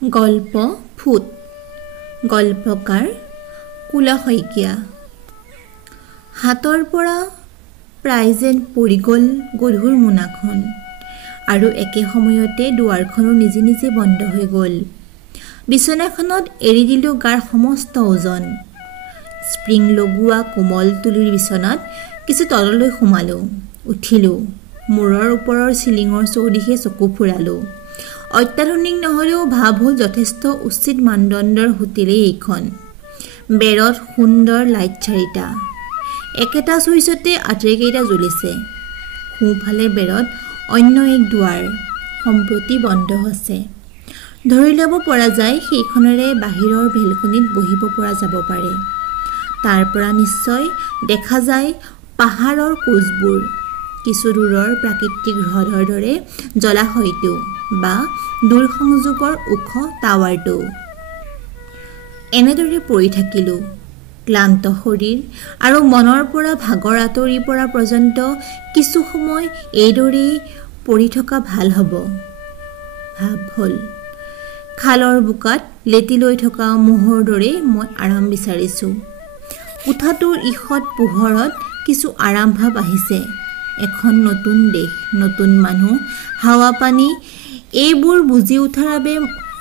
গল্প ফুট গল্পকাৰ কুলা শইকীয়া হাতৰ পৰা প্ৰায় যেন পৰি গ'ল গধুৰ মোনাখন আৰু একে সময়তে দুৱাৰখনো নিজে নিজে বন্ধ হৈ গ'ল। বিছনাখনত এৰি দিলোঁ গাৰ সমস্ত ওজন। স্প্ৰিং লগোৱা কোমল তুলিৰ বিছনাত কিছু তললৈ সোমালোঁ। উঠিলোঁ। মূৰৰ ওপৰৰ চিলিঙৰ চৌদিশে চকু ফুৰালোঁ। অত্যাধুনিক নহ'লেও ভাৱ হ'ল যথেষ্ট উচিত মানদণ্ডৰ হোটেলেই এইখন। বেৰত সুন্দৰ লাইট চাৰিটা। একেটা চুইচতে আটাইকেইটা জ্বলিছে। সোঁফালে বেৰত অন্য এক দুৱাৰ সম্প্ৰতি বন্ধ আছে। ধৰি ল'ব পৰা যায় সেইখনেৰে বাহিৰৰ বেলকনিত বহিব পৰা যাব পাৰে। তাৰ পৰা নিশ্চয় দেখা যায় পাহাৰৰ কোচবোৰ, কিছু দূৰৰ প্ৰাকৃতিক হ্ৰদৰ দৰে জলাশয়টো বা দূৰসংযোগৰ ওখ টাৱাৰটো। এনেদৰে পৰি থাকিলোঁ। ক্লান্ত শৰীৰ আৰু মনৰ পৰা ভাগৰ আঁতৰি পৰা পৰ্যন্ত কিছু সময় এইদৰেই পৰি থকা ভাল হ'ব। ভাৱ হ'ল খালৰ বোকাত লেটি লৈ থকা ম'হৰ দৰে মই আৰাম বিচাৰিছোঁ। কোঠাটোৰ ঈষৎ পোহৰত কিছু আৰাম ভাৱ আহিছে। এখন নতুন দেশ, নতুন মানুহ, হাৱা পানী এইবোৰ বুজি উঠাৰ বাবে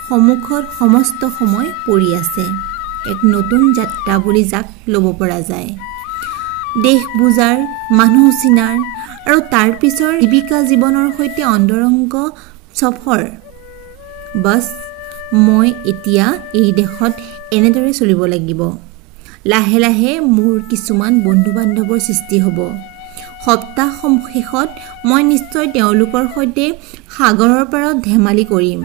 সন্মুখত সমস্ত সময় পৰি আছে। এক নতুন যাত্ৰা বুলি যাক ল'ব পৰা যায়। দেশ বুজাৰ, মানুহ চিনাৰ আৰু তাৰ পিছৰ জীৱিকা জীৱনৰ সৈতে অন্তৰংগ সফৰ। বাছ মই এতিয়া এই দেশত এনেদৰে চলিব লাগিব। লাহে লাহে মোৰ কিছুমান বন্ধু বান্ধৱৰ সৃষ্টি হ'ব। সপ্তাহ শেষত মই নিশ্চয় তেওঁলোকৰ সৈতে সাগৰৰ পাৰত ধেমালি কৰিম।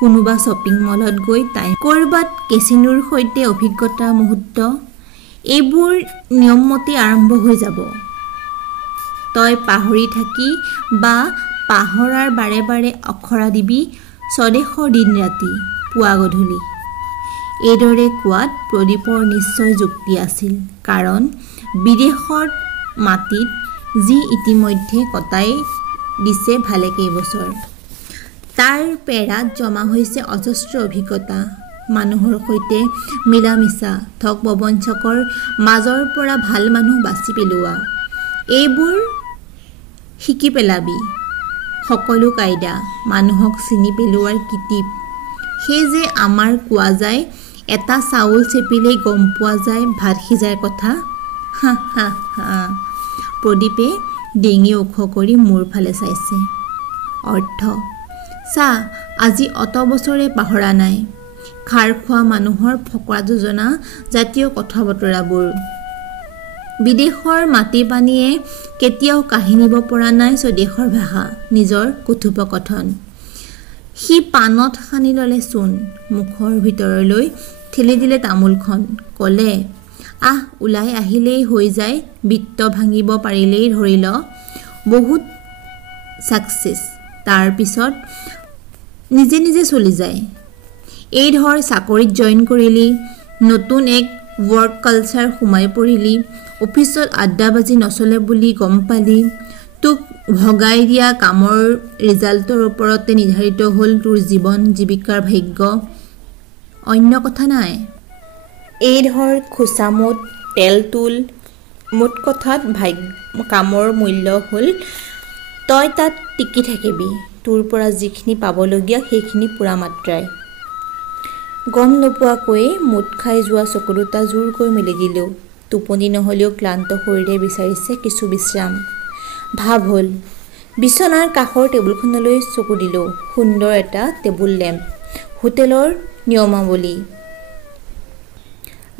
কোনোবা শ্বপিং মলত গৈ ক'ৰবাত কেচিনোৰ সৈতে অভিজ্ঞতা মুহূৰ্ত। এইবোৰ নিয়মমতে আৰম্ভ হৈ যাব। তই পাহৰি থাকি বা পাহৰাৰ বাৰে বাৰে আখৰা দিবি স্বদেশৰ দিন ৰাতি, পুৱা গধূলি। এইদৰে কোৱাত প্ৰদীপৰ নিশ্চয় যুক্তি আছিল। কাৰণ বিদেশৰ মাটিত যি ইতিমধ্যে কটাই দিছে ভালে কেইবছৰ, তাৰ পেৰাত জমা হৈছে অজস্ৰ অভিজ্ঞতা। মানুহৰ সৈতে মিলা মিছা, ঠগ প্ৰবঞ্চকৰ মাজৰ পৰা ভাল মানুহ বাছি পেলোৱা, এইবোৰ শিকি পেলাবি। সকলো কাইদা, মানুহক চিনি পেলোৱাৰ কিটিপ। সেই যে আমাৰ কোৱা যায় এটা চাউল চেপিলেই গম পোৱা যায় ভাত সিজাৰ কথা। হা হা হা। প্ৰদীপে ডিঙি ওখ কৰি মোৰ ফালে চাইছে। অৰ্থ চা, আজি অত বছৰে পাহৰা নাই। খাৰ খোৱা মানুহৰ ফকৰা যোজনা জাতীয় কথা বতৰাবোৰ। বিদেশৰ মাটি পানীয়ে কেতিয়াও কাঢ়ি নিব পৰা নাই স্বদেশৰ ভাষা, নিজৰ কথোপকথন। সি পাণত সানি ল'লে চূণ। মুখৰ ভিতৰলৈ ঠেলি দিলে তামোলখন। ক'লে, আহ, ওলাই আহিলেই হৈ যায়। বৃত্ত ভাঙিব পাৰিলেই ধৰি ল বহুত ছাকচেছ। তাৰ পিছত নিজে নিজে চলি যায়। এই ধৰ চাকৰিত জইন কৰিলি, নতুন এক ৱৰ্ক কালচাৰ সোমাই পৰিলি, অফিচত আড্ডাবাজি নচলে বুলি গম পালি, তোক ভগাই দিয়া কামৰ ৰিজাল্টৰ ওপৰতে নিৰ্ধাৰিত হ'ল তোৰ জীৱন জীৱিকাৰ ভাগ্য। অন্য কথা নাই। এই ধৰ খোচামুঠ, তেল তুল, মুঠ কথাত কামৰ মূল্য হ'ল তই তাত টিকি থাকিবি। তোৰ পৰা যিখিনি পাবলগীয়া সেইখিনি পূৰা মাত্ৰাই। গম নোপোৱাকৈয়ে মুঠ খাই যোৱা চকু দুটা জোৰকৈ মেলি দিলোঁ। টোপনি নহ'লেও ক্লান্ত শৰীৰে বিচাৰিছে কিছু বিশ্ৰাম। ভাৱ হ'ল বিচনাৰ কাষৰ টেবুলখনলৈ চকু দিলোঁ। সুন্দৰ এটা টেবুল লেম্প। হোটেলৰ নিয়মাৱলী।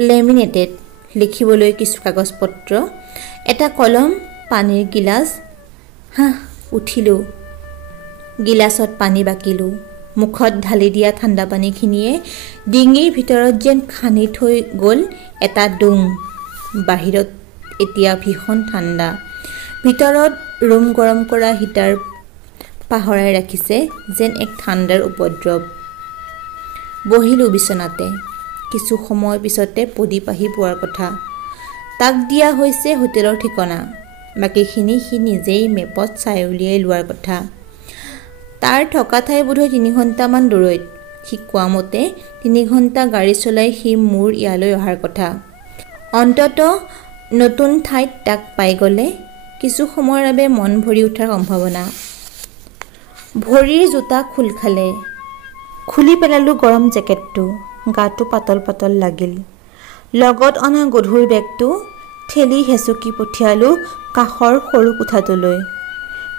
লেমিনেটেড। লিখিবলৈ কিছু কাগজ পত্ৰ, এটা কলম, পানীৰ গিলাচ। হাঁ, উঠিলোঁ। গিলাচত পানী বাকিলোঁ। মুখত ঢালি দিয়া ঠাণ্ডা পানীখিনিয়ে ডিঙিৰ ভিতৰত যেন খান্দি থৈ গ'ল এটা ডুং। বাহিৰত এতিয়া ভীষণ ঠাণ্ডা। ভিতৰত ৰুম গৰম কৰা হিটাৰ পাহৰাই ৰাখিছে যেন এক ঠাণ্ডাৰ উপদ্ৰৱ। বহিলোঁ বিচনাতে। কিছু সময় পিছতে প্ৰদীপ আহি পোৱাৰ কথা। তাক দিয়া হৈছে হোটেলৰ ঠিকনা। বাকীখিনি সি নিজেই মেপত চাই উলিয়াই লোৱাৰ কথা। তাৰ থকা ঠাই বোধহয় 3 ঘণ্টামান দূৰৈত। সি কোৱা মতে 3 ঘণ্টা গাড়ী চলাই সি মোৰ ইয়ালৈ অহাৰ কথা। অন্তত নতুন ঠাইত তাক পাই গ'লে কিছু সময়ৰ বাবে মন ভৰি উঠাৰ সম্ভাৱনা। ভৰিৰ জোতা খোল খালে। খুলি পেলালোঁ গৰম জেকেটটো। গাটো পাতল পাতল লাগিল। লগত অনা গধুৰ বেগটো ঠেলি হেঁচুকি পঠিয়ালোঁ কাষৰ সৰু কোঠাটোলৈ।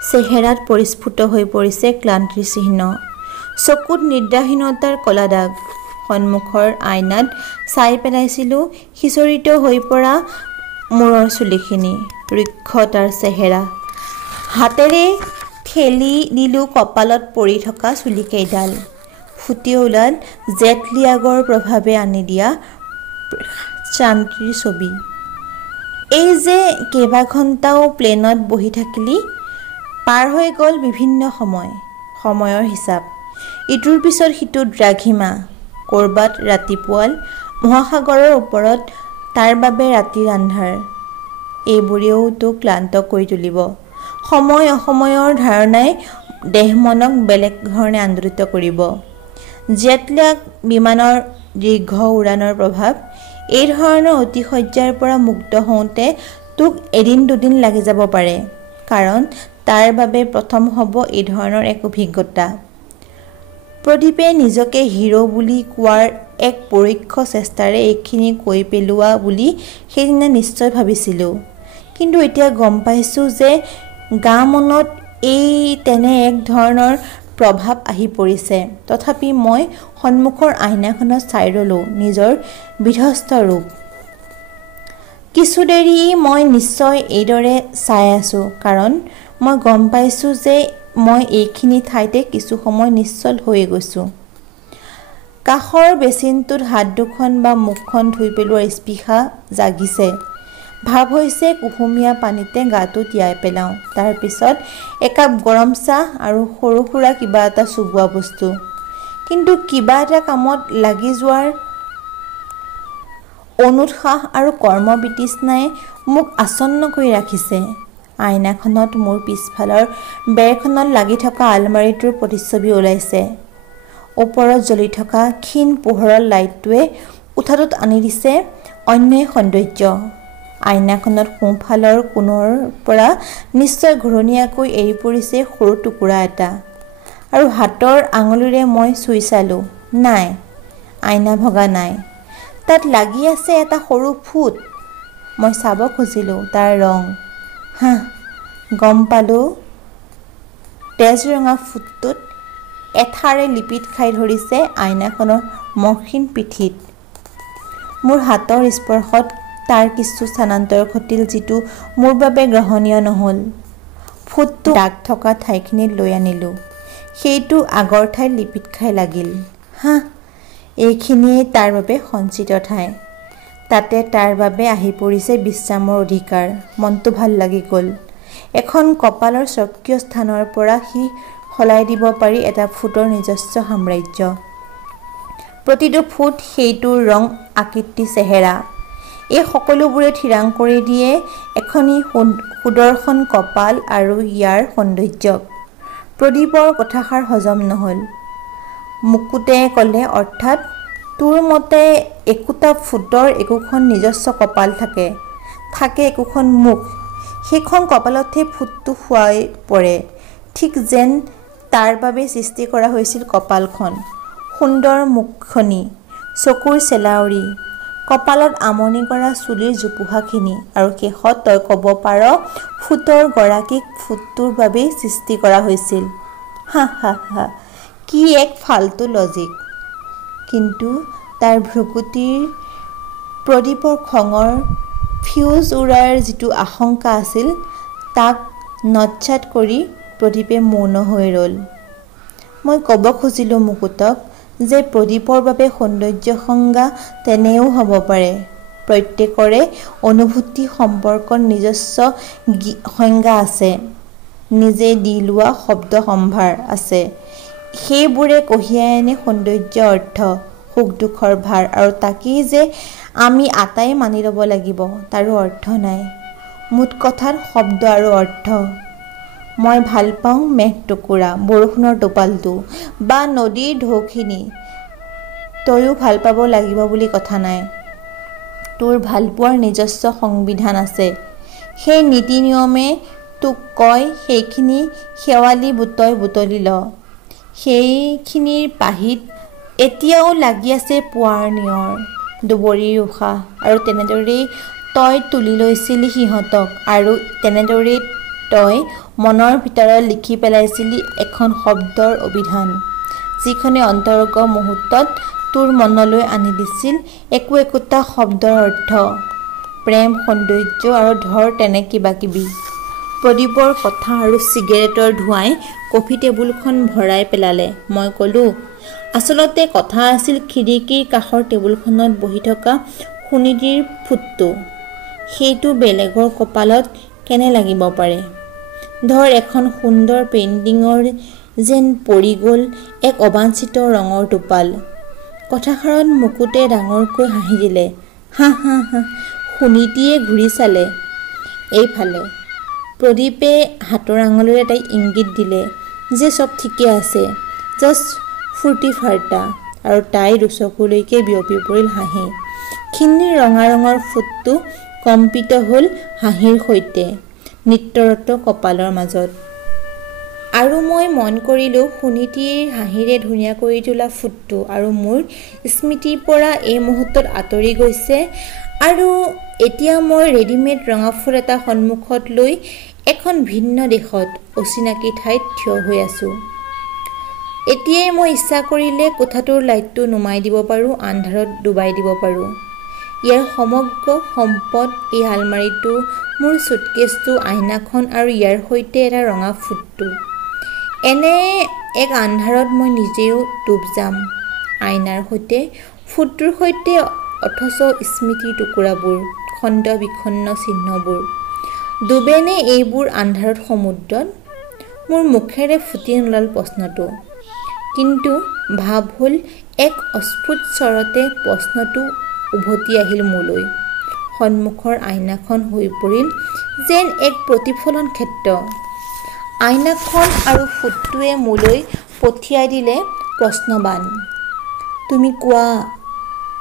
চেহেৰাত পৰিস্ফুট হৈ পৰিছে ক্লান্তিৰ চিহ্ন। চকুত নিদ্ৰাহীনতাৰ কলা দাগ। সন্মুখৰ আইনাত চাই পেলাইছিলোঁ সিঁচৰিত হৈ পৰা মূৰৰ চুলিখিনি, ৰুক্ষ তাৰ চেহেৰা। হাতেৰে ঠেলি দিলোঁ কপালত পৰি থকা চুলিকেইডাল। ফুটি ওলাল জেট লিয়াগৰ প্ৰভাৱে আনি দিয়া শান্তিৰ ছবি। এই যে কেইবাঘণ্টাও প্লেনত বহি থাকিলি, পাৰ হৈ গ'ল বিভিন্ন সময়ৰ হিচাপ। ইটোৰ পিছত সিটো দ্ৰাঘিমা। ক'ৰবাত ৰাতিপুৱাল মহাসাগৰৰ ওপৰত, তাৰ বাবে ৰাতিৰ আন্ধাৰ। এইবোৰেও তোক ক্লান্ত কৰি তুলিব। সময় অসময়ৰ ধাৰণাই দেহ-মনক বেলেগ ধৰণে আন্দোলিত কৰিব। জেটল্যাগ, বিমানৰ দীৰ্ঘ উৰাণৰ প্ৰভাৱ। এই ধৰণৰ অতিশয্যাৰ পৰা মুক্ত হওঁতে তোক এদিন দুদিন লাগি যাব পাৰে, কাৰণ তাৰ বাবে প্ৰথম হ'ব এই ধৰণৰ এক অভিজ্ঞতা। প্ৰদীপে নিজকে হিৰো বুলি কোৱাৰ এক পৰোক্ষ চেষ্টাৰে এইখিনি কৈ পেলোৱা বুলি সেইদিনা নিশ্চয় ভাবিছিলোঁ। কিন্তু এতিয়া গম পাইছোঁ যে গা-মনত এই তেনে এক ধৰণৰ প্ৰভাৱ আহি পৰিছে। তথাপি মই সন্মুখৰ আইনাখনত চাই ৰ'লোঁ নিজৰ বিধ্বস্ত ৰূপ। কিছু দেৰি মই নিশ্চয় এইদৰে চাই আছোঁ, কাৰণ মই গম পাইছোঁ যে মই এইখিনি ঠাইতে কিছু সময় নিশ্চল হৈ গৈছোঁ। কাষৰ বেচিনটোত হাত দুখন বা মুখখন ধুই পেলোৱাৰ স্পৃহা জাগিছে। ভাৱ হৈছে কুহুমীয়া পানীতে গাটো তিয়াই পেলাওঁ, তাৰ পিছত একাপ গৰম চাহ আৰু সৰু সুৰা কিবা এটা চুবোৱা বস্তু। কিন্তু কিবা এটা কামত লাগি যোৱাৰ অনুৎসাহ আৰু কৰ্মবিতৃষ্ণাই মোক আচ্ছন্ন কৰি ৰাখিছে। আইনাখনত মোৰ পিছফালৰ বেৰখনত লাগি থকা আলমাৰিটোৰ প্ৰতিচ্ছবি ওলাইছে। ওপৰত জ্বলি থকা ক্ষীণ পোহৰৰ লাইটটোৱে কোঠাটোত আনি দিছে অন্য এক সৌন্দৰ্য। আইনাখনত সোঁফালৰ কোণৰ পৰা নিশ্চয় ঘূৰণীয়াকৈ এৰি পৰিছে সৰু টুকুৰা এটা, আৰু হাতৰ আঙুলিৰে মই চুই চালোঁ। নাই, আইনা ভগা নাই। তাত লাগি আছে এটা সৰু ফুট। মই চাব খুজিলোঁ তাৰ ৰং। গম পালোঁ তেজৰঙা ফুটটোত এঠাৰে লিপিত খাই ধৰিছে আইনাখনৰ মসৃণ পিঠিত। মোৰ হাতৰ স্পৰ্শত তাৰ কিছু স্থানান্তৰ ঘটিল, যিটো মোৰ বাবে গ্ৰহণীয় নহ'ল। ফুটটো দাগ থকা ঠাইখিনিত লৈ আনিলোঁ। সেইটো আগৰ ঠাইত লিপিত খাই লাগিল। এইখিনিয়েই তাৰ বাবে সঞ্চিত ঠাই। তাতে তাৰ বাবে আহি পৰিছে বিশ্ৰামৰ অধিকাৰ। মনটো ভাল লাগি গ'ল। এখন কপালৰ স্বকীয় স্থানৰ পৰা সি সলাই দিব পাৰি এটা ফুটৰ নিজস্ব সাম্ৰাজ্য। প্ৰতিটো ফুট, সেইটোৰ ৰং, আকৃতি, চেহেৰা, এই সকলোবোৰে থিৰাং কৰি দিয়ে এখনি সুদৰ্শন কপাল আৰু ইয়াৰ সৌন্দৰ্যক। প্ৰদীপৰ কথাষাৰ হজম নহ'ল। মুকুতে ক'লে, অৰ্থাৎ তোৰ মতে একোটা ফুটৰ একোখন নিজস্ব কপাল থাকে একোখন মুখ। সেইখন কপালতহে ফুটটো শুৱাই পৰে, ঠিক যেন তাৰ বাবে সৃষ্টি কৰা হৈছিল কপালখন। সুন্দৰ মুখখনি, চকুৰ চেলাউৰি, কপালত আমনি কৰা চুলিৰ জোপোহাখিনি, আৰু শেষত তই ক'ব পাৰ ফুটৰ গৰাকীক ফুটটোৰ বাবেই সৃষ্টি কৰা হৈছিল। কি এক ফাল্টু লজিক। কিন্তু তাৰ ভ্ৰুকুটিৰ প্ৰদীপৰ খঙৰ ফিউজ উৰাৰ যিটো আশংকা আছিল, তাক নস্যাৎ কৰি প্ৰদীপে মৌন হৈ ৰ'ল। মই ক'ব খুজিলোঁ মুকুটক যে প্ৰদীপৰ বাবে সৌন্দৰ্য সংজ্ঞা তেনেও হ'ব পাৰে। প্ৰত্যেকৰে অনুভূতি সম্পৰ্কত নিজস্ব সংজ্ঞা আছে, নিজে দি লোৱা শব্দ সম্ভাৰ আছে। সেইবোৰে কঢ়িয়াই আনে সৌন্দৰ্য, অৰ্থ, সুখ দুখৰ ভাৰ, আৰু তাকেই যে আমি আটাই মানি ল'ব লাগিব তাৰো অৰ্থ নাই। মুঠ কথাত শব্দ আৰু অৰ্থ। মই ভাল পাওঁ মেঘ টুকুৰা, বৰষুণৰ টোপালটো বা নদীৰ ঢৌখিনি, তয়ো ভাল পাব লাগিব বুলি কথা নাই। তোৰ ভালপোৱাৰ নিজস্ব সংবিধান আছে। সেই নীতি নিয়মে তোক কয় সেইখিনি শেৱালি বুটই বুটলি ল। সেইখিনিৰ পাহিত এতিয়াও লাগি আছে পুৱাৰ নিয়ৰ, দুবৰিৰ উশাহ, আৰু তেনেদৰেই তই তুলি লৈছিলি সিহঁতক, আৰু তেনেদৰেই তই মনৰ ভিতৰত লিখি পেলাইছিলি এখন শব্দৰ অভিধান, যিখনে অন্তৰংগ মুহূৰ্তত তোৰ মনলৈ আনি দিছিল একোটা শব্দৰ অৰ্থ, প্ৰেম, সৌন্দৰ্য আৰু ধৰ তেনে কিবা কিবি। প্ৰদীপৰ কথা আৰু চিগাৰেটৰ ধোঁৱাই কফি টেবুলখন ভৰাই পেলালে। মই ক'লোঁ, আচলতে কথা আছিল খিৰিকীৰ কাষৰ টেবুলখনত বহি থকা সুনীতিৰ ফুটটো। সেইটো বেলেগৰ কপালত কেনে লাগিব পাৰে? ধৰ এখন সুন্দৰ পেইণ্টিঙৰ যেন পৰি গ'ল এক অবাঞ্ছিত ৰঙৰ টোপাল। কথাষাৰত মুকুতে ডাঙৰকৈ হাঁহি দিলে। হাঁ হাঁ হাঁ। সুনীতিয়ে ঘূৰি চালে এইফালে। প্ৰদীপে হাতৰ আঙুলিৰে তাইক ইংগিত দিলে যে চব ঠিকে আছে, জাষ্ট ফূৰ্তি ফাৰ্তা, আৰু তাইৰ দুচকুলৈকে বিয়পি পৰিল হাঁহি। খিন্নিৰ ৰঙা ৰঙৰ ফুটটো কম্পিত হ'ল হাঁহিৰ সৈতে নৃত্যৰত কপালৰ মাজত। আৰু মই মন কৰিলোঁ সুনীতিৰ হাঁহিৰে ধুনীয়া কৰি তোলা ফুটটো আৰু মোৰ স্মৃতিৰ পৰা এই মুহূৰ্তত আঁতৰি গৈছে, আৰু এতিয়া মই ৰেডিমেড ৰঙা ফুট এটা সন্মুখত লৈ এখন ভিন্ন দেশত অচিনাকি ঠাইত থিয় হৈ আছোঁ। এতিয়াই মই ইচ্ছা কৰিলে কোঠাটোৰ লাইটটো নুমাই দিব পাৰোঁ, আন্ধাৰত ডুবাই দিব পাৰোঁ। ইয়াৰ সমগ্ৰ সম্পদ এই আলমাৰিটো, মোৰ চুটকেছটো, আইনাখন আৰু ইয়াৰ সৈতে এটা ৰঙা ফুটটো। এনে এক আন্ধাৰত মই নিজেও ডুব যাম, আইনাৰ সৈতে, ফুটটোৰ সৈতে, অথচ স্মৃতিৰ টুকুৰাবোৰ, খণ্ড বিখণ্ড চিহ্নবোৰ ডুবেনে এইবোৰ আন্ধাৰত সমুদ্ৰত? মোৰ মুখেৰে ফুটি নোলাল প্ৰশ্নটো, কিন্তু ভাৱ হ'ল এক অস্ফুট স্বৰতে প্ৰশ্নটো উভতি আহিল মোলৈ। সন্মুখৰ আইনাখন হৈ পৰিল যেন এক প্ৰতিফলন ক্ষেত্ৰ। আইনাখন আৰু ফুটটোৱে মোলৈ পঠিয়াই দিলে প্ৰশ্নবাণ। তুমি কোৱা,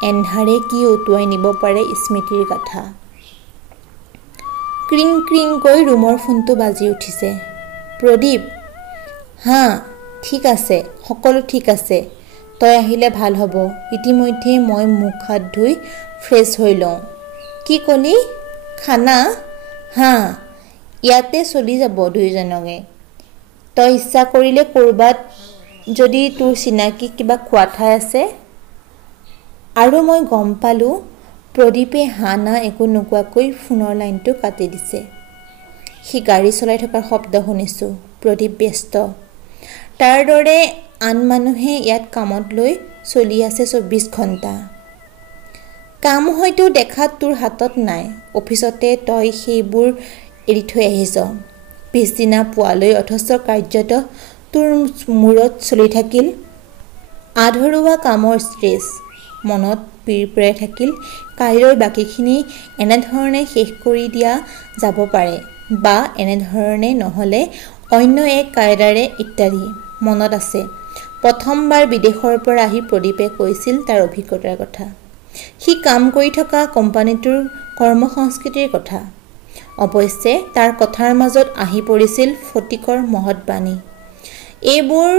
এন্ধাৰে কি উটুৱাই নিব পাৰে স্মৃতিৰ গাথা? ক্ৰিং ক্ৰিংকৈ ৰুমৰ ফোনটো বাজি উঠিছে। প্ৰদীপ? হাঁ, ঠিক আছে, সকলো ঠিক আছে। তই আহিলে ভাল হ'ব। ইতিমধ্যে মই মুখ হাত ধুই ফ্ৰেছ হৈ লওঁ। কি ক'লি? খানা? হাঁ, ইয়াতে চলি যাব দুয়োজনকে। তই ইচ্ছা কৰিলে ক'ৰবাত, যদি তোৰ চিনাকি কিবা খোৱা ঠাই আছে। আৰু মই গম পালোঁ প্ৰদীপে হা না একো নোকোৱাকৈ ফোনৰ লাইনটো কাটি দিছে। সি গাড়ী চলাই থকাৰ শব্দ শুনিছোঁ। প্ৰদীপ ব্যস্ত। তাৰ দৰে আন মানুহে ইয়াত কামত লৈ চলি আছে 24 ঘণ্টা। কাম হয়তো দেখাত তোৰ হাতত নাই, অফিচতে তই সেইবোৰ এৰি থৈ আহিছ পিছদিনা পুৱালৈ, অথচ কাৰ্যত তোৰ মূৰত চলি থাকিল আধৰুৱা কামৰ ষ্ট্ৰেছ। মনত পিৰপিৰাই থাকিল কাইলৈৰ বাকীখিনি এনেধৰণে শেষ কৰি দিয়া যাব পাৰে, বা এনেধৰণে নহ'লে অন্য এক কায়দাৰে ইত্যাদি। মনত আছে প্ৰথমবাৰ বিদেশৰ পৰা আহি প্ৰদীপে কৈছিল তাৰ অভিজ্ঞতাৰ কথা, সি কাম কৰি থকা কোম্পানীটোৰ কৰ্মসংস্কৃতিৰ কথা। অৱশ্যে তাৰ কথাৰ মাজত আহি পৰিছিল ফটিকৰ মহৎ বাণী। এইবোৰ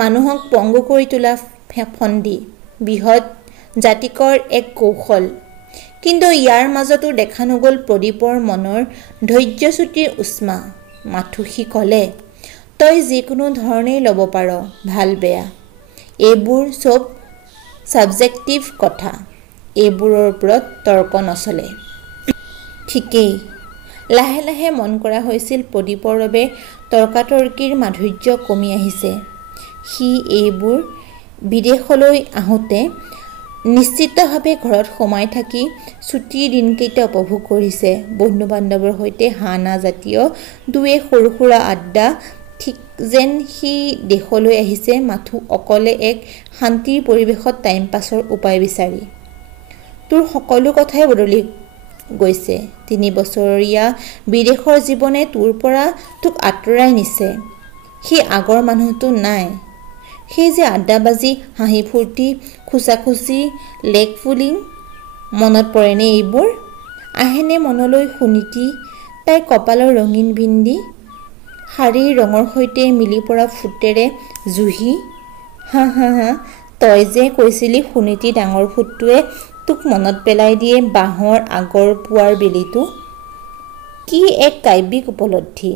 মানুহক পংগু কৰি তোলা ফন্দি, বৃহৎ জাতিকৰ এক কৌশল। কিন্তু ইয়াৰ মাজতো দেখা নগ'ল প্ৰদীপৰ মনৰ ধৈৰ্যচ্যুতিৰ উষ্মা। মাথো সি ক'লে, তই যিকোনো ধৰণেই ল'ব পাৰ, ভাল বেয়া, এইবোৰ চব ছাবজেক্টিভ কথা, এইবোৰৰ ওপৰত তৰ্ক নচলে। ঠিকেই। লাহে লাহে মন কৰা হৈছিল প্ৰদীপৰ বাবে তৰ্কাতৰ্কিৰ মাধুৰ্য কমি আহিছে। সি এইবোৰ বিদেশলৈ আহোঁতে নিশ্চিতভাৱে ঘৰত সোমাই থাকি ছুটিৰ দিনকেইটা উপভোগ কৰিছে। বন্ধু বান্ধৱৰ সৈতে হা না জাতীয় দুৱে সৰু সুৰা আড্ডা, ঠিক যেন সি দেশলৈ আহিছে মাথো অকলে এক শান্তিৰ পৰিৱেশত টাইম পাছৰ উপায় বিচাৰি। তোৰ সকলো কথাই বদলি গৈছে। 3 বছৰীয়া বিদেশৰ জীৱনে তোৰ পৰা তোক আঁতৰাই নিছে। সি আগৰ মানুহটো নাই। সেই যে আড্ডাবাজি, হাঁহি ফূৰ্তি, খুচাখুচি, লেগ পুলিং, মনত পৰেনে এইবোৰ? আহেনে মনলৈ সুনীতি, তাইৰ কপালৰ ৰঙীন বিন্দি, শাৰীৰ ৰঙৰ সৈতে মিলি পৰা ফুটেৰে জুহি? হা হা হা, তই যে কৈছিলি সুনীতি ডাঙৰ ফুটটোৱে তোক মনত পেলাই দিয়ে বাঁহৰ আগৰ পুৱাৰ বেলিটো। কি এক কাব্যিক উপলব্ধি!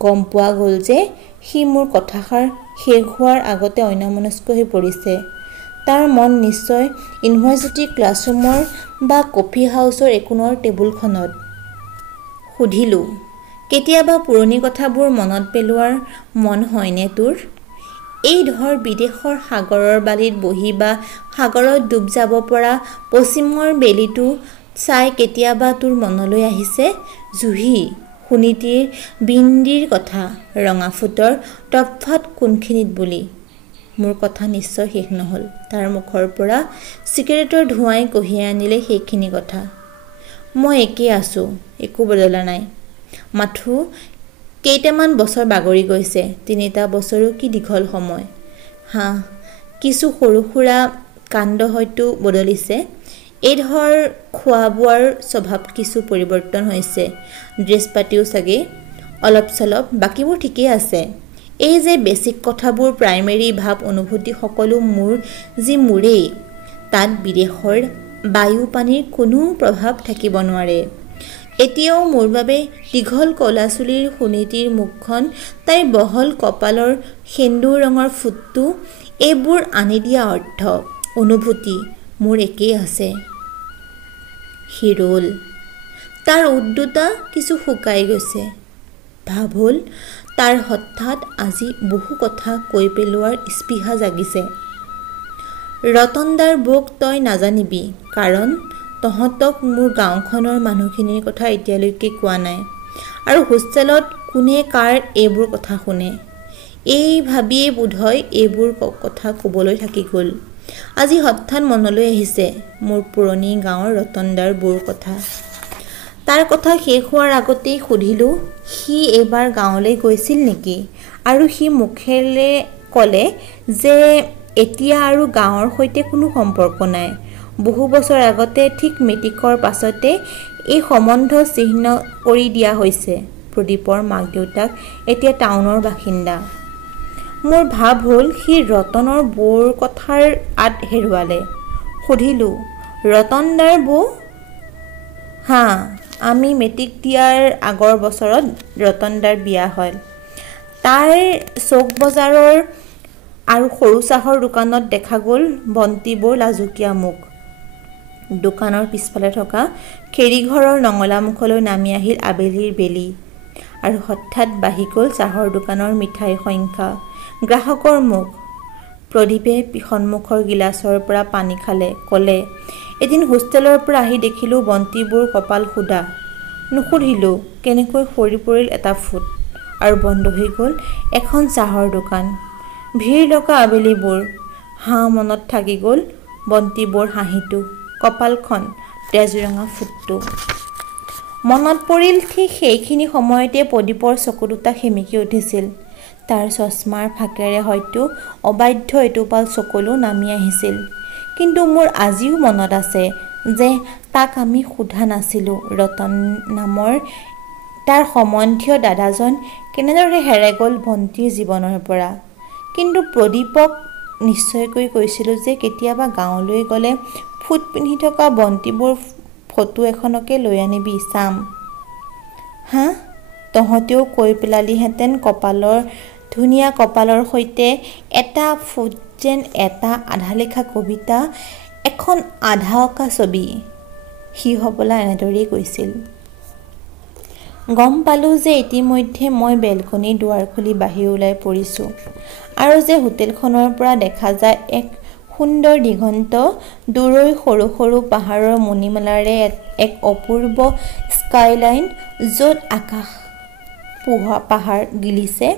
গম পোৱা গ'ল যে সি মোৰ কথাষাৰ শেষ হোৱাৰ আগতে অন্যমনস্ক হৈ পৰিছে। তাৰ মন নিশ্চয় ইউনিভাৰ্চিটি ক্লাছৰুমৰ বা কফি হাউচৰ একোণৰ টেবুলখনত। সুধিলোঁ, কেতিয়াবা পুৰণি কথাবোৰ মনত পেলোৱাৰ মন হয়নে তোৰ? এই ধৰ বিদেশৰ সাগৰৰ বালিত বহি বা সাগৰত ডুব যাব পৰা পশ্চিমৰ বেলিটো চাই কেতিয়াবা তোৰ মনলৈ আহিছে জুহি, সুনীতিৰ বিন্দিৰ কথা, ৰঙা ফুটৰ তফাত কোনখিনিত বুলি? মোৰ কথা নিশ্চয় শেষ নহ'ল। তাৰ মুখৰ পৰা চিগাৰেটৰ ধোঁৱাই কঢ়িয়াই আনিলে সেইখিনি কথা। মই একেই আছোঁ, একো বদলা নাই। মাথো কেইটামান বছৰ বাগৰি গৈছে। 3টা বছৰো কি দীঘল সময়। হাঁ, কিছু সৰু সুৰা কাণ্ড হয়তো বদলিছে। এই ধৰ খোৱা বোৱাৰ স্বভাৱ কিছু পৰিৱৰ্তন হৈছে, ড্ৰেছ পাতিও চাগে অলপ চলপ, বাকীবোৰ ঠিকেই আছে। এই যে বেছিক কথাবোৰ, প্ৰাইমেৰী ভাৱ অনুভূতি সকলো মোৰ যি মোৰেই, তাত বিদেশৰ বায়ু পানীৰ কোনো প্ৰভাৱ থাকিব নোৱাৰে। এতিয়াও মোৰ বাবে দীঘল কলা চুলিৰ সুনীতিৰ মুখখন, তাইৰ বহল কপালৰ সেন্দুৰ ৰঙৰ ফুটটো, এইবোৰ আনি দিয়া অৰ্থ, অনুভূতি মোৰ একেই আছে। সি ৰ'ল। তাৰ ওঠ দুটা কিছু শুকাই গৈছে। ভাৱ হ'ল তাৰ হঠাৎ আজি বহু কথা কৈ পেলোৱাৰ স্পৃহা জাগিছে। ৰতনদাৰ বৌক তই নাজানিবি, কাৰণ তহঁতক মোৰ গাঁওখনৰ মানুহখিনিৰ কথা এতিয়ালৈকে কোৱা নাই। আৰু হোষ্টেলত কোনে কাৰ এইবোৰ কথা শুনে, এই ভাবিয়েই বোধহয় এইবোৰ কথা ক'বলৈ থাকি গ'ল। আজি হঠাৎ মনলৈ আহিছে মোৰ পুৰণি গাঁৱৰ ৰতনদাৰ বৌৰ কথা। তাৰ কথা শেষ হোৱাৰ আগতেই সুধিলোঁ, সি এইবাৰ গাঁৱলৈ গৈছিল নেকি? আৰু সি মুখেৰে ক'লে যে এতিয়া আৰু গাঁৱৰ সৈতে কোনো সম্পৰ্ক নাই। বহু বছৰ আগতে ঠিক মেট্ৰিকৰ পাছতে এই সম্বন্ধ চিহ্ন কৰি দিয়া হৈছে। প্ৰদীপৰ মাক দেউতাক এতিয়া টাউনৰ বাসিন্দা। মোৰ ভাৱ হ'ল সি ৰতনৰ বৌৰ কথাৰ আঁত হেৰুৱালে। সুধিলোঁ, ৰতনদাৰ বৌ? হাঁ, আমি মেট্ৰিক দিয়াৰ আগৰ বছৰত ৰতনদাৰ বিয়া হ'ল। তাইৰ চৌক বজাৰৰ আৰু সৰু চাহৰ দোকানত দেখা গ'ল বন্তি বৌৰ লাজুকীয়া মুখ। দোকানৰ পিছফালে থকা খেৰীঘৰৰ নঙলা মুখলৈ নামি আহিল আবেলিৰ বেলি, আৰু হঠাৎ বাঢ়ি গ'ল চাহৰ দোকানৰ মিঠাইৰ সংখ্যা, গ্ৰাহকৰ মুখ। প্ৰদীপে সন্মুখৰ গিলাচৰ পৰা পানী খালে, ক'লে, এদিন হোষ্টেলৰ পৰা আহি দেখিলোঁ বন্তিবোৰ কপাল সোধা। নুসুধিলোঁ কেনেকৈ সৰি পৰিল এটা ফুট, আৰু বন্ধ হৈ গ'ল এখন চাহৰ দোকান। ভিৰ লগা আবেলিবোৰ। হাঁ, মনত থাকি গ'ল বন্তিবোৰ হাঁহিটো, কপালখন, তেজৰঙা ফুটটো। মনত পৰিল ঠিক সেইখিনি সময়তে প্ৰদীপৰ চকু দুটা সেমেকি উঠিছিল। তাৰ চশমাৰ ফাঁকেৰে হয়তো অবাধ্য এটোপাল চকুলো নামি আহিছিল। কিন্তু মোৰ আজিও মনত আছে যে তাক আমি সোধা নাছিলোঁ ৰতন নামৰ তাৰ সম্বন্ধীয় দাদাজন কেনেদৰে হেৰাই গ'ল ভণ্টিৰ জীৱনৰ পৰা। কিন্তু প্ৰদীপক নিশ্চয়কৈ কৈছিলোঁ যে কেতিয়াবা গাঁৱলৈ গ'লে ফুট পিন্ধি থকা বন্তিবোৰ ফটো এখনকে লৈ আনিবি, চাম। হা, তহঁতেও কৈ পেলালিহেঁতেন কপালৰ ধুনীয়া কপালৰ সৈতে এটা ফুট যেন এটা আধা লেখা কবিতা, এখন আধা অঁকা ছবি। সি হ'বলা এনেদৰেই কৈছিল। গম পালোঁ যে ইতিমধ্যে মই বেলকনিৰ দুৱাৰ খুলি বাহিৰ ওলাই পৰিছোঁ, আৰু যে হোটেলখনৰ পৰা দেখা যায় এক সুন্দৰ দিগন্ত, দূৰৈ সৰু সৰু পাহাৰৰ মণিমালাৰে এক অপূৰ্ব স্কাইলাইন, য'ত আকাশ পাহাৰ গিলিছে।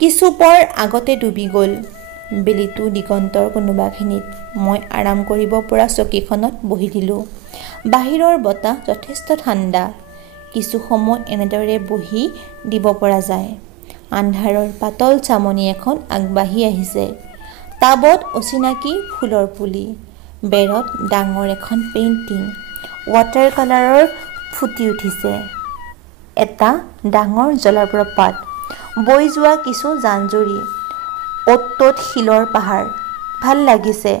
কিছু পৰ আগতে ডুবি গ'ল বেলিটো দিগন্তৰ কোনোবাখিনিত। মই আৰাম কৰিব পৰা চকীখনত বহি দিলোঁ। বাহিৰৰ বতাহ যথেষ্ট ঠাণ্ডা। কিছু সময় এনেদৰে বহি দিব পৰা যায়। আন্ধাৰৰ পাতল চামনি এখন আগবাঢ়ি আহিছে। টাবত অচিনাকি ফুলৰ পুলি, বেৰত ডাঙৰ এখন পেইণ্টিং, ৱাটাৰ কালাৰৰ ফুটি উঠিছে। এটা ডাঙৰ জলপ্ৰপাত, বৈ যোৱা কিছু জান-জুৰি, অত-তত শিলৰ পাহাৰ। ভাল লাগিছে।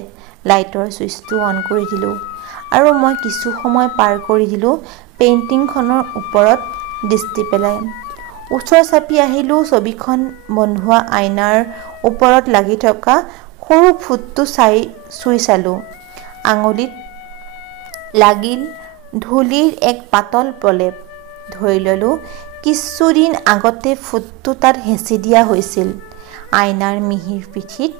লাইটৰ ছুইচটো অন কৰি দিলোঁ আৰু মই কিছু সময় পাৰ কৰি দিলোঁ পেইণ্টিংখনৰ ওপৰত দৃষ্টি পেলাই। ওচৰ চাপি আহিলোঁ ছবিখন বন্ধোৱা আইনাৰ ওপৰত লাগি থকা সৰু ফুটটো চুই চালোঁ। আঙুলিত লাগিল ধূলিৰ এক পাতল প্ৰলেপ। ধৰি ল'লোঁ কিছুদিন আগতে ফুটটো তাত হেঁচি দিয়া হৈছিল। আইনাৰ মিহিৰ পিঠিত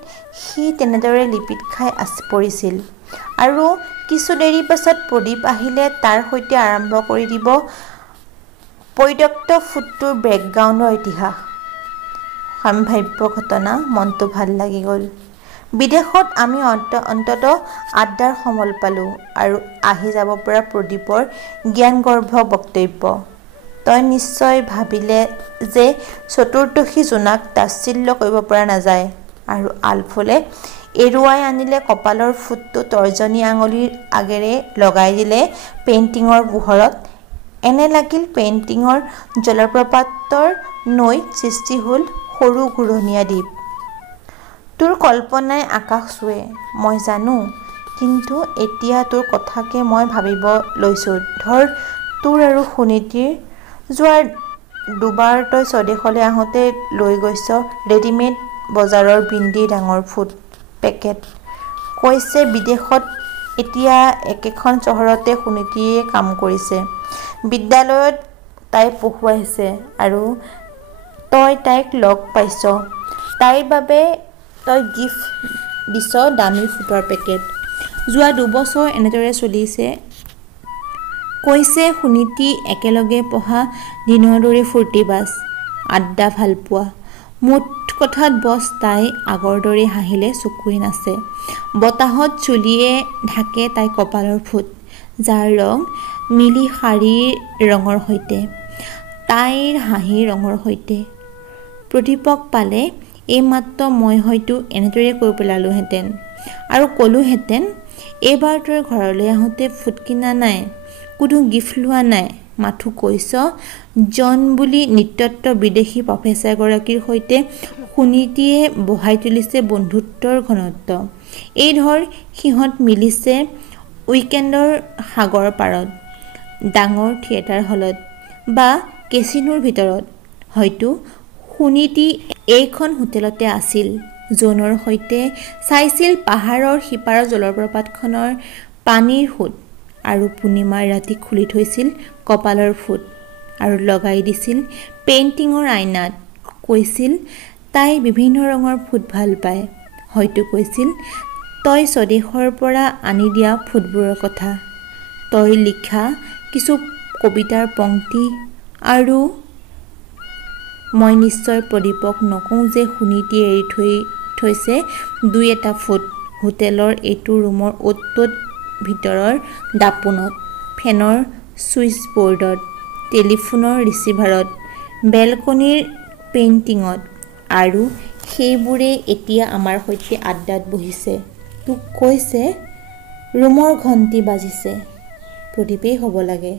সি তেনেদৰে লিপিত খাই পৰিছিল আৰু কিছু দেৰি পাছত প্ৰদীপ আহিলে তাৰ সৈতে আৰম্ভ কৰি দিব পৰিত্যক্ত ফুটটোৰ বেকগ্ৰাউণ্ডৰ ইতিহাস। সম্ভাৱ্য ঘটনা। মনটো ভাল লাগি গ'ল। বিদেশত আমি অন্ততঃ আড্ডাৰ সমল পালোঁ আৰু আহি যাব পৰা প্ৰদীপৰ জ্ঞানগৰ্ভ বক্তব্য। তই নিশ্চয় ভাবিলে যে চতুৰ্দশী জোনাক তাচ্ছিল্য কৰিব পৰা নাযায় আৰু আলফুলে এৰুৱাই আনিলে কপালৰ ফুটটো তৰ্জনী আঙুলিৰ আগেৰে লগাই দিলে পেইণ্টিঙৰ পোহৰত। এনে লাগিল পেইণ্টিঙৰ জলপ্ৰপাতৰ নৈত সৃষ্টি হ'ল সৰু ঘূৰণীয়া দ্বীপ। তোৰ কল্পনাই আকাশ চুৱে, মই জানো, কিন্তু এতিয়া তোৰ কথাকে মই ভাবিব লৈছোঁ। ধৰ তোৰ আৰু সুনীতিৰ যোৱা দুবাৰ তই স্বদেশলৈ আহোঁতে লৈ গৈছ ৰেডিমেড বজাৰৰ বিন্দিৰ ডাঙৰ ফুট পেকেট। কৈছে বিদেশত এতিয়া একেখন চহৰতে সুনীতিয়ে কাম কৰিছে। বিদ্যালয়ত তাই পঢ়ুৱাইছে আৰু তই তাইক লগ পাইছ। তাইৰ বাবে তই গিফ্ট দিছ দামী ফুটৰ পেকেট। যোৱা 2 বছৰ এনেদৰে চলিছে। কৈছে সুনীতি একেলগে পঢ়া দিনৰ দৰে ফূৰ্তিবাজ, আড্ডা ভালপোৱা। মুঠ কথাত বছ তাই আগৰ দৰে হাঁহিলে চকুৱে নাচে। বতাহত চুলিয়ে ঢাকে তাই কপালৰ ফুট, যাৰ ৰং মিলি শাৰীৰ ৰঙৰ সৈতে, তাইৰ হাঁহিৰ ৰঙৰ সৈতে। প্ৰদীপক পালে এইমাত্ৰ মই হয়তো এনেদৰে কৈ পেলালোহেঁতেন আৰু ক'লোহেঁতেন, এইবাৰ তই ঘৰলৈ আহোঁতে ফুট কিনা নাই, কোনো গিফ্ট লোৱা নাই, মাথো কৈছ জন বুলি নৃতত্ব বিদেশী প্ৰফেচাৰগৰাকীৰ সৈতে সুনীতিয়ে বঢ়াই তুলিছে বন্ধুত্বৰ ঘনত্ব। এই ধৰ সিহঁত মিলিছে উইকেণ্ডৰ সাগৰ পাৰত, ডাঙৰ থিয়েটাৰ হলত বা কেচিনোৰ ভিতৰত। হয়তো সুনীতি এইখন হোটেলতে আছিল, জনৰ সৈতে চাইছিল পাহাৰৰ সিপাৰৰ জলপ্ৰপাতখনৰ পানীৰ সোঁত আৰু পূৰ্ণিমাৰ ৰাতি খুলি থৈছিল কপালৰ ফুট আৰু লগাই দিছিল পেইণ্টিঙৰ আইনাত। কৈছিল তাই বিভিন্ন ৰঙৰ ফুট ভাল পায়। হয়তো কৈছিল তই স্বদেশৰ পৰা আনি দিয়া ফুটবোৰৰ কথা, তই লিখা কিছু কবিতাৰ পংক্তি আৰু মই নিশ্চয় প্ৰদীপক নকওঁ যে সুনীতিয়ে এৰি থৈছে 2-এটা ফুট হোটেলৰ এইটো ৰুমৰ অত-তত ভিতৰৰ দাপোনত, ফেনৰ ছুইচ বৰ্ডত, টেলিফোনৰ ৰিচিভাৰত, বেলকনিৰ পেইণ্টিঙত। আৰু সেইবোৰে এতিয়া আমাৰ সৈতে আড্ডাত বহিছে। তোক কৈছে ৰুমৰ ঘণ্টি বাজিছে, প্ৰদীপেই হ'ব লাগে।